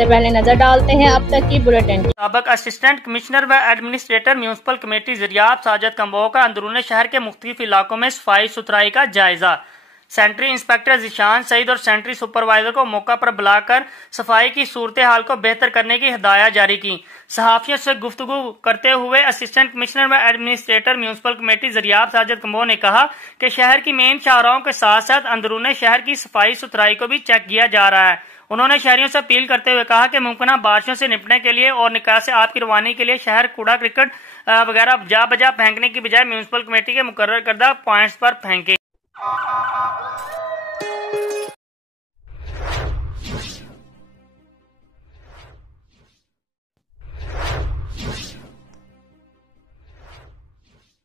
सबसे पहले नजर डालते हैं अब तक की बुलेटिन। साबिक असिस्टेंट कमिश्नर व administrator municipal committee Zaryab Sajid Kamboh का अंदरून शहर के मुख्तलिफ इलाकों में सफाई सुथराई का जायजा। सेंट्री इंस्पेक्टर जिशान सईद और सेंट्री सुपरवाइजर को मौका पर बुलाकर सफाई की सूरत हाल को बेहतर करने की हिदायत जारी की। सहाफियों से गुफ्तगू करते हुए असिस्टेंट कमिश्नर व administrator municipal committee Zaryab Sajid Kamboh ने कहा कि शहर की मेन शाहराहों के साथ साथ अंदरून शहर की सफाई सुथराई को भी चेक किया जा रहा है। उन्होंने शहरियों से अपील करते हुए कहा कि मुमकिन बारिशों से निपटने के लिए और निकास से आप की रवानी के लिए शहर कूड़ा क्रिकेट वगैरह जा बजा फेंकने की बजाय म्यूनसिपल कमेटी के मुकर्रर करदा पॉइंट्स पर फेंके।